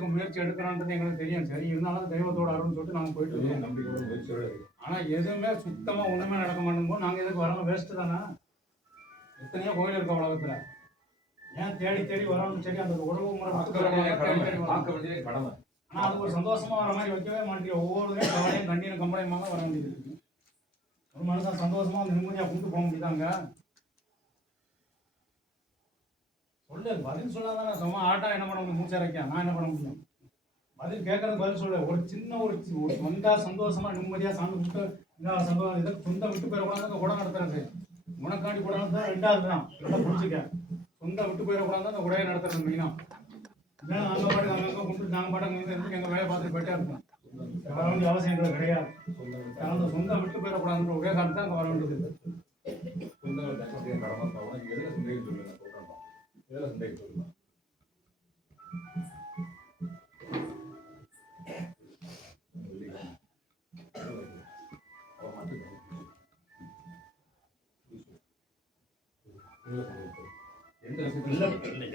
செய்யறதுக்கு முயற்சி எடுக்கிறான்றது எங்களுக்கு தெரியும். சரி இருந்தாலும் தெய்வத்தோட அருள்னு சொல்லிட்டு நாங்கள் போயிட்டு இருக்கோம். நம்பிக்கையோட முயற்சியோட இருக்கு. ஆனால் எதுவுமே சுத்தமாக ஒன்றுமே நடக்க மாட்டேங்கும்போது நாங்கள் எதுக்கு வரணும்? வேஸ்ட்டு தானே. எத்தனையோ கோயில் இருக்க உலகத்தில், ஏன் தேடி தேடி வரணும்? சரி, அந்த உறவு முறை கடமை. ஆனால் அது ஒரு சந்தோஷமா வர மாதிரி வைக்கவே மாட்டேங்க. ஒவ்வொரு கவலையும் கண்ணீரும் கம்பளையுமாக வர வேண்டியது இருக்கு. ஒரு மனுஷன் சந்தோஷமா நிம்மதியாக கூப்பிட்டு போக முடியுதாங்க? சொல்லு, பதில் சொல்லாதானே. சும்மா ஆட்டா என்ன பண்ண முடியும்? மூச்சரைக்கா நான் என்ன பண்ண முடியும்? பதில் கேட்கறது பதில் சொல்ல. ஒரு சின்ன ஒரு வந்தா சந்தோஷமா நிம்மதியா சாமி விட்டு சந்தோஷம் இதை சொந்த விட்டு போயிடக்கூடாது. குடம் நடத்துறது உனக்காண்டி கூட நடத்துறது ரெண்டாவது தான். ரெண்டாவது புரிஞ்சுக்க. சொந்த விட்டு போயிடக்கூடாது அந்த உடையை நடத்துறது மெயினா. இல்லைன்னா நாங்கள் பாட்டுக்கு அங்கே கும்பிட்டு நாங்கள் பாட்டுக்கு இருந்து எங்கள் வேலையை பார்த்துட்டு போயிட்டே இருக்கோம். வர வேண்டிய அவசியம் எங்களுக்கு கிடையாது. அந்த சொந்த விட்டு போயிடக்கூடாதுன்ற ஒரே காரணத்தை அங்கே வர வேண்டியது.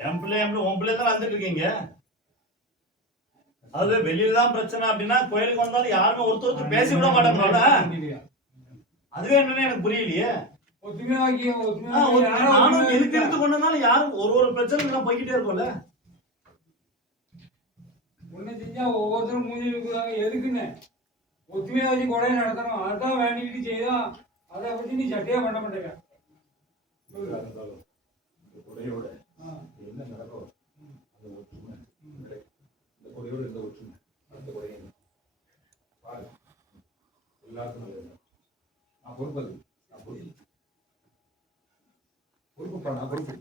என் பிள்ளை உன் பிள்ளை தான் வந்துட்டு இருக்கீங்க. அது வெளியில தான் பிரச்சனை அப்படின்னா கோயிலுக்கு வந்தாலும் யாருமே ஒருத்தர் பேசி விட மாட்டாங்க. அதுவே என்னன்னு எனக்கு புரியலையே. நானும் எதிர்த்து கொண்டனாலும் யாரும் ஒரு பிரச்சனை போய்கிட்டே இருக்கும்ல. ஒண்ணு செஞ்சா ஒவ்வொருத்தரும் மூஞ்சி இருக்கிறாங்க. எதுக்குன்னு ஒத்துமையா வச்சு கொடையை நடத்தணும். அதுதான் வேண்டிக்கிட்டு செய்தா. அதை பத்தி நீ சட்டையா பண்ண மாட்டேங்க. கொடையோட என்ன நடக்கும்? அந்த ஒற்றுமை, இந்த கொடையோட இந்த ஒற்றுமை, அந்த கொடை பாரு எல்லாருக்கும் நல்லது. நான் பொறுப்பது, நான் பொறுப்புப்பா, நான் பொறுப்பு.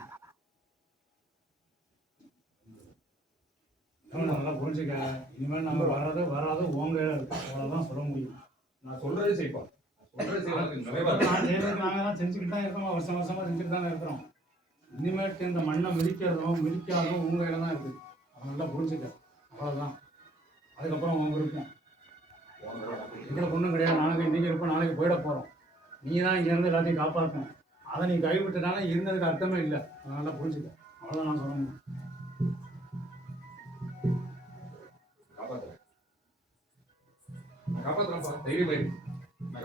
நல்லா புரிஞ்சுக்க. இனிமேல் நம்ம வராது உங்க இருக்கு. அவ்வளவுதான் சொல்ல முடியும். நான் சொல்றதே செய்ப்பா. நாங்கெல்லாம் செஞ்சுக்கிட்டு தான் இருக்கோம். வருஷமா செஞ்சுட்டு தான் இருக்கிறோம். இனிமேட்டு இந்த மண்ணை மிதிக்காதும் உங்க இடம் தான் இருக்குது. அதனால புரிஞ்சுக்க. அவ்வளோதான். அதுக்கப்புறம் உங்க விருப்பம். எங்களுக்கு ஒன்றும் கிடையாது. நாளைக்கு இன்றைக்கி இருப்போம், நாளைக்கு போயிட போகிறோம். நீ தான் இங்கேருந்து எல்லாத்தையும் காப்பாற்றணும். அதை நீ கைவிட்டுட்டாலும் இருந்ததுக்கு அர்த்தமே இல்லை. அதனால புரிஞ்சுக்க. அவ்வளோதான் நான் சொல்ல முடியும். காப்பாற்றுறேன், நான் காப்பாற்றுறேன்ப்பா. தைரியமாயிரு. நான்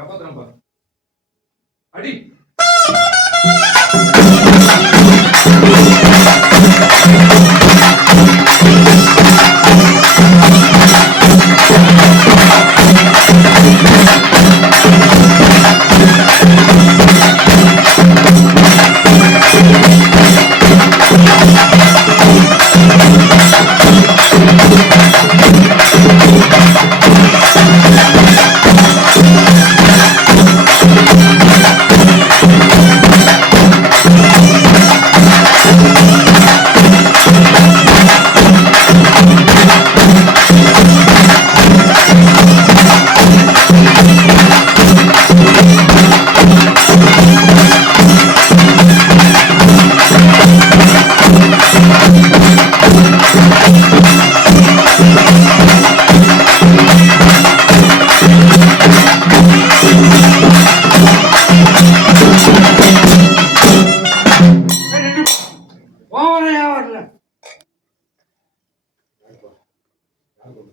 காப்பாற்றுறேன்ப்பா. அடி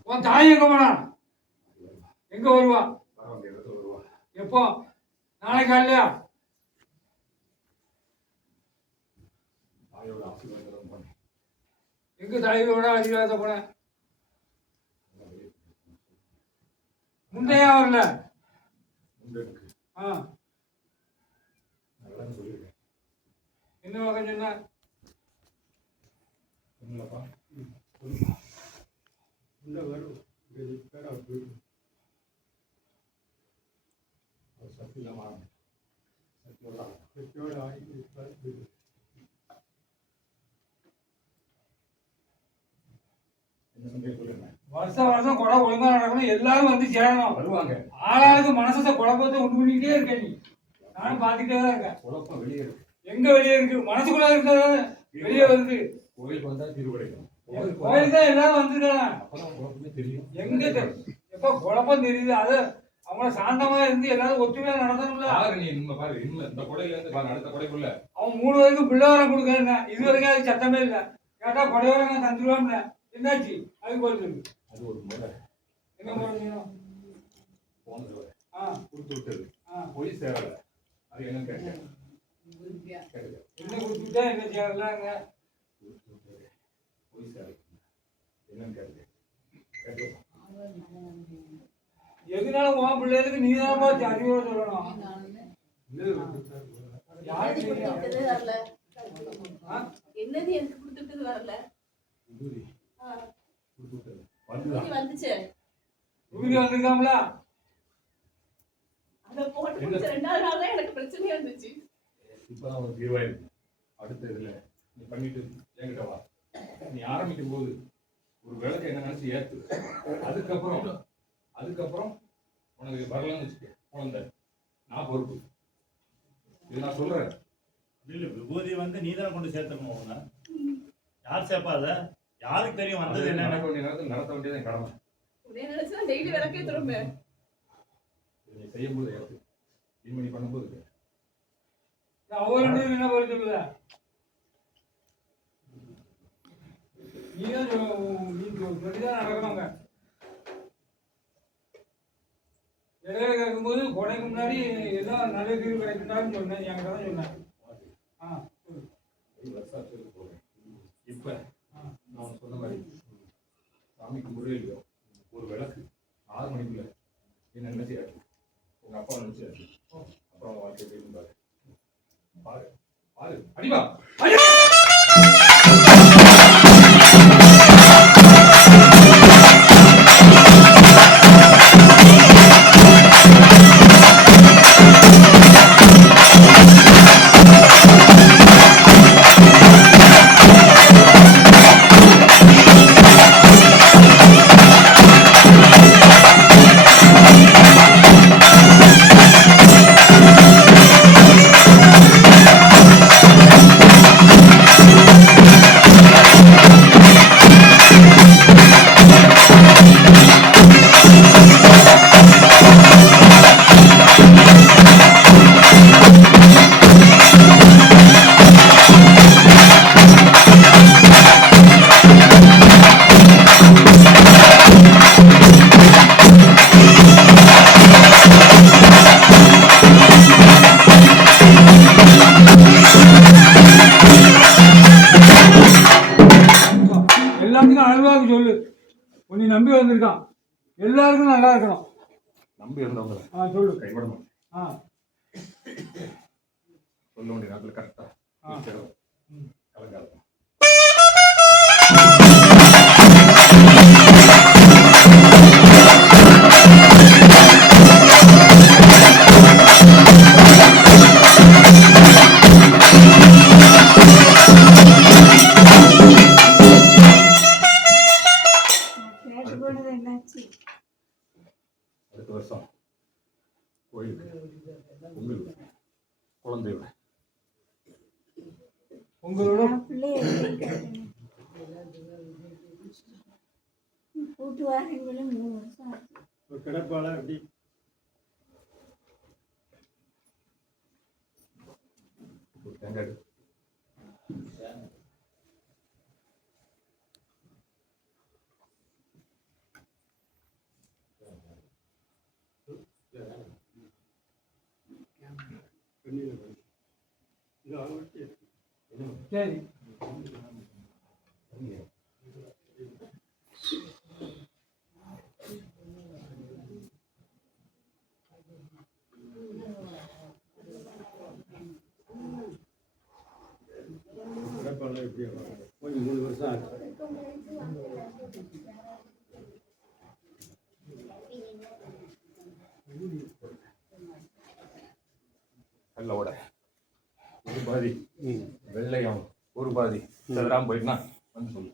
உன் தாய் எங்க போனா? எங்க வருவா? எப்போ? நாளைக்கு இல்லையா? எங்க தாயோட ஆசீர்வாதம் போன? முந்தையா வரல? என்ன வகை சொன்ன? வருஷம் கொடை ஒழுங்கா நடக்கணும். எல்லாரும் வந்து சேரணும். வருவாங்க. ஆளாளுக்கு மனசத்தை குழப்பத்தை உண்டு பண்ணிக்கிட்டே இருக்க. நீ நானும் பாத்துக்கிட்டே தான் இருக்கேன். குழப்பம் வெளியே இருக்கு. எங்க வெளியே இருக்கு? மனசுக்குள்ள இருக்கிறது வெளியே வருது. கோயிலுக்கு வந்தா திருவிடைக்கும். கோயில் தான் எல்லாரும் வந்துருக்காங்க. எங்க எப்ப குழப்பம் தெரியுது? அவங்கள சாந்தமா இருந்து எல்லாரும் ஒற்றுமையா நடந்தணும்ல. நீ இன்னும் பாரு, இன்னும் இந்த கொடையில இருந்து பாரு, அடுத்த கொடைக்குள்ள அவன் 3 வரைக்கும் பிள்ளை வரம் கொடுக்கறேன். இது வரைக்கும் அது சட்டமே இல்லை. கேட்டா கொடை வரம் தந்துருவான்ல. என்னாச்சு அது போயிட்டு அது ஒரு முறை. என்ன பண்ணணும்? போனது கொடுத்து விட்டது ஆ போய் சேரல. அது என்னன்னு கேட்டேன். என்ன கொடுத்துட்டா என்ன செய்யலாங்க? போய் சேரல என்னன்னு கேட்டேன். எதுனால உன் பிள்ளைகளுக்கு நீ தான் பார்த்து அறிவுரை சொல்லணும். என்னது எனக்கு கொடுத்துட்டு வரல வந்துச்சு வந்திருக்காங்களா? அத போட்டு முடிச்ச 2வது நாள் தான் எனக்கு பிரச்சனையா இருந்துச்சு. இப்பதான் ஒரு தீர்வாயிருக்கு. அடுத்த இதுல நீ பண்ணிட்டு என்கிட்ட வா. நீ ஆரம்பிக்கும் போது ஒரு விளக்கு என்ன நினைச்சு ஏத்து. அதுக்கப்புறம் உனக்கு வரலன்னு வச்சுக்க குழந்தை, நான் பொறுப்பு. இது நான் சொல்றேன். இல்ல விபூதி வந்து நீ தான் கொண்டு சேர்த்தணும். அவங்க யார் சேர்ப்பாத? யாருக்கு தெரியும் வந்தது என்ன? நடக்க வேண்டிய நேரத்தில் நடத்த வேண்டியது என் கடமை. உடனே நினைச்சா டெய்லி விளக்கே திரும்ப நீ செய்யும்போது ஏற்று, இனிமே பண்ணும்போது அவரு என்ன பொறுத்து நீதான் சொல்லிதான் நடக்கணுங்க. இடையில கேட்கும்போது கொடைக்கு முன்னாடி எல்லாம் நல்ல தீர்வு கிடைக்கிட்டான்னு சொன்னேன். என்கிட்ட தான் சொன்னேன். இப்ப நான் சொன்ன மாதிரி சாமிக்கு முறையிலையோ ஒரு விளக்கு 6 மணிக்குள்ள என்ன நினைச்சாரு, உங்க அப்பா நினைச்சாரு. அப்புறம் வாழ்க்கை எப்படி பாரு பாரு பாரு அடிவா. எல்லாத்துக்கும் அல்வாக்கு சொல்லு. உன்னை நம்பி வந்திருக்கான். எல்லாருக்கும் நல்லா இருக்கணும். நம்பி இருந்தவங்க சொல்லு. கைவிடணும். சொல்ல வேண்டிய நேரத்தில் கரெக்டா கலங்காது. அடுத்த வருஷம் கோயிலுக்கு உங்களுக்கு குழந்தையோட உங்களோட கூட்டு வாரங்களும் 3 வருஷம் ஆச்சு. கிடப்பாள அப்படி தேங்காய் சரி. கொஞ்சம் 3 வருஷம் ஆச்சு. கல்லோட ஒரு பாதி வெள்ளையம் ஒரு பாதி சதுராம போயிட்டுனா வந்து சொல்லு.